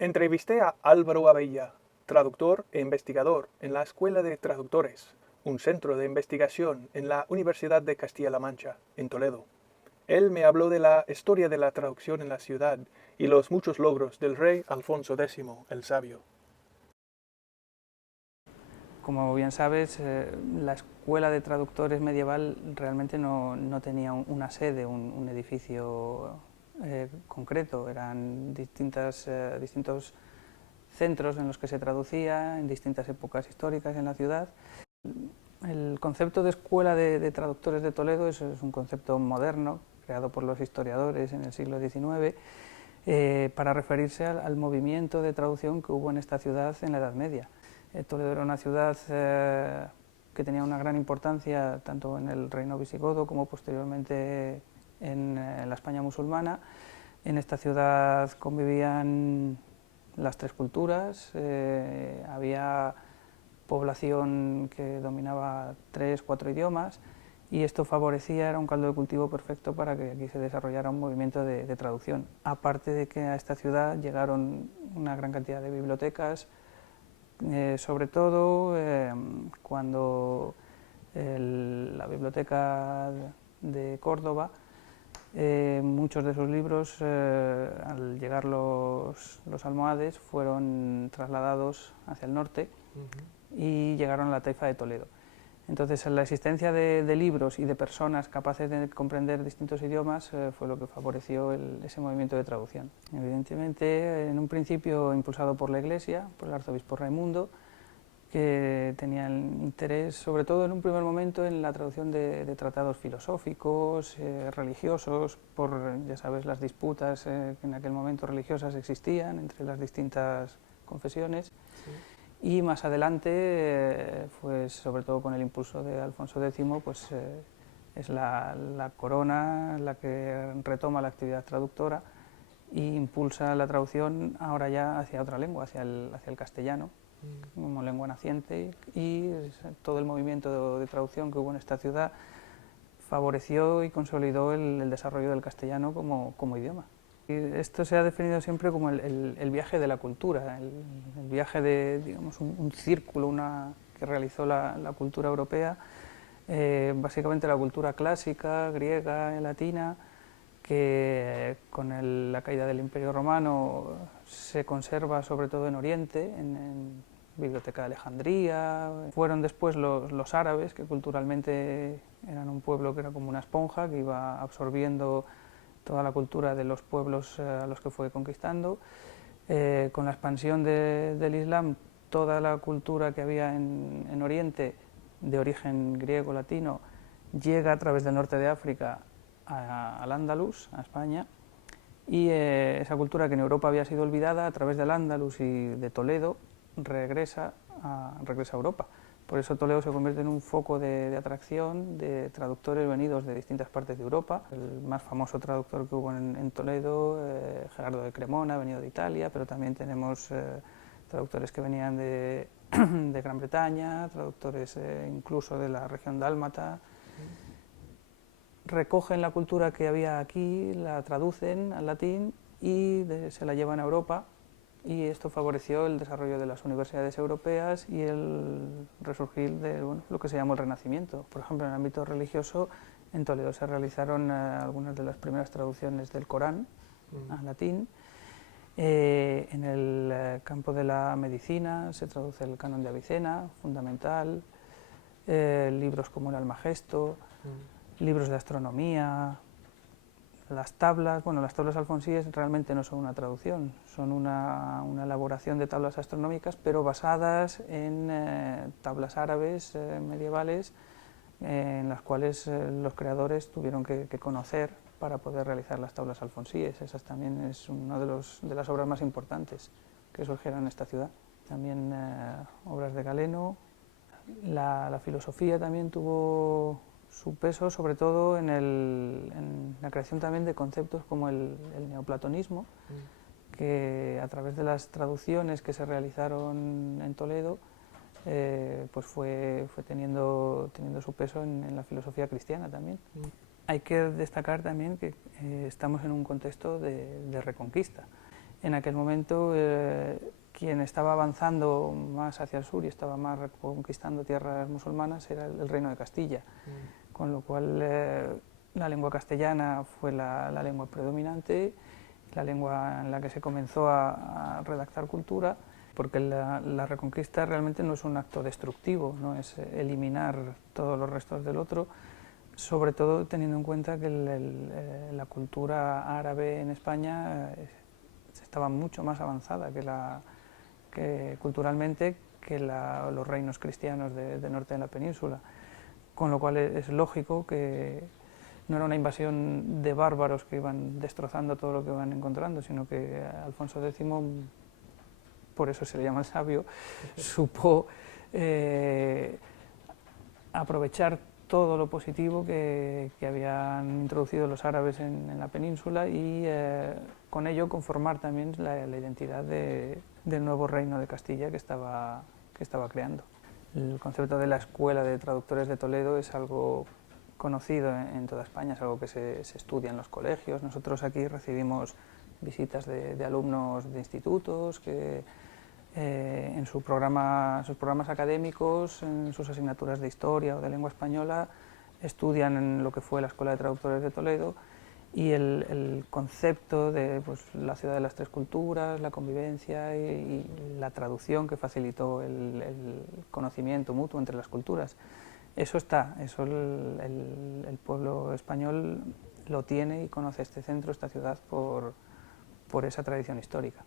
Entrevisté a Álvaro Abella, traductor e investigador en la Escuela de Traductores, un centro de investigación en la Universidad de Castilla-La Mancha, en Toledo. Él me habló de la historia de la traducción en la ciudad y los muchos logros del rey Alfonso X el Sabio. Como bien sabes, la Escuela de Traductores medieval realmente no tenía una sede, un edificio concreto, eran distintos centros en los que se traducía en distintas épocas históricas en la ciudad. El concepto de Escuela de Traductores de Toledo es un concepto moderno, creado por los historiadores en el siglo XIX, para referirse al movimiento de traducción que hubo en esta ciudad en la Edad Media. Toledo era una ciudad que tenía una gran importancia tanto en el reino visigodo como posteriormente en la España musulmana. En esta ciudad convivían las tres culturas, había población que dominaba 3, 4 idiomas y esto favorecía, era un caldo de cultivo perfecto para que aquí se desarrollara un movimiento de traducción. Aparte de que a esta ciudad llegaron una gran cantidad de bibliotecas, sobre todo cuando la biblioteca de Córdoba, muchos de sus libros, al llegar los almohades, fueron trasladados hacia el norte y llegaron a la taifa de Toledo. Entonces, la existencia de libros y de personas capaces de comprender distintos idiomas fue lo que favoreció ese movimiento de traducción. Evidentemente, en un principio impulsado por la Iglesia, por el arzobispo Raimundo, que tenía el interés, sobre todo en un primer momento, en la traducción de tratados filosóficos, religiosos, por, ya sabes, las disputas que en aquel momento religiosas existían entre las distintas confesiones. Sí. Y más adelante, pues sobre todo con el impulso de Alfonso X, pues es la corona la que retoma la actividad traductora e impulsa la traducción ahora ya hacia otra lengua, hacia el castellano, como lengua naciente, y todo el movimiento de traducción que hubo en esta ciudad favoreció y consolidó el desarrollo del castellano como idioma. Y esto se ha definido siempre como el viaje de la cultura, el viaje de, digamos, un círculo que realizó la cultura europea, básicamente la cultura clásica, griega, latina, que con la caída del Imperio Romano se conserva sobre todo en Oriente, en Biblioteca de Alejandría. Fueron después los árabes, que culturalmente eran un pueblo que era como una esponja, que iba absorbiendo toda la cultura de los pueblos a los que fue conquistando. Con la expansión del Islam, toda la cultura que había en Oriente, de origen griego, latino, llega a través del norte de África al Andalus, a España, y esa cultura que en Europa había sido olvidada, a través del Andalus y de Toledo, regresa a Europa. Por eso Toledo se convierte en un foco de atracción de traductores venidos de distintas partes de Europa. El más famoso traductor que hubo en Toledo, Gerardo de Cremona, venido de Italia, pero también tenemos traductores que venían de Gran Bretaña, traductores incluso de la región dálmata. Recogen la cultura que había aquí, la traducen al latín y se la llevan a Europa, y esto favoreció el desarrollo de las universidades europeas y el resurgir de lo que se llamó el Renacimiento. Por ejemplo, en el ámbito religioso, en Toledo se realizaron algunas de las primeras traducciones del Corán al latín. En el campo de la medicina se traduce el Canon de Avicena, fundamental, libros como el Almagesto, libros de astronomía. Las tablas alfonsíes realmente no son una traducción, son una elaboración de tablas astronómicas, pero basadas en tablas árabes medievales, en las cuales los creadores tuvieron que conocer para poder realizar las tablas alfonsíes. Esa también es una de las obras más importantes que surgieron en esta ciudad. También obras de Galeno. La filosofía también tuvo su peso, sobre todo en la creación también de conceptos como el neoplatonismo, que a través de las traducciones que se realizaron en Toledo, pues fue teniendo su peso en la filosofía cristiana también. Hay que destacar también que estamos en un contexto de reconquista. En aquel momento quien estaba avanzando más hacia el sur y estaba más conquistando tierras musulmanas era el Reino de Castilla, con lo cual la lengua castellana fue la lengua predominante, la lengua en la que se comenzó a redactar cultura, porque la reconquista realmente no es un acto destructivo, no es eliminar todos los restos del otro, sobre todo teniendo en cuenta que la cultura árabe en España estaba mucho más avanzada que culturalmente que los reinos cristianos del norte de la península, con lo cual es lógico que no era una invasión de bárbaros que iban destrozando todo lo que iban encontrando, sino que Alfonso X, por eso se le llama el sabio, supo aprovechar todo lo positivo que habían introducido los árabes en la península y con ello conformar también la identidad del nuevo reino de Castilla que estaba creando. El concepto de la Escuela de Traductores de Toledo es algo conocido en toda España, es algo que se estudia en los colegios. Nosotros aquí recibimos visitas de alumnos de institutos que en sus programas académicos, en sus asignaturas de historia o de lengua española, estudian en lo que fue la Escuela de Traductores de Toledo, y el concepto de la ciudad de las tres culturas, la convivencia y la traducción que facilitó el conocimiento mutuo entre las culturas. Eso el pueblo español lo tiene y conoce este centro, esta ciudad, por esa tradición histórica.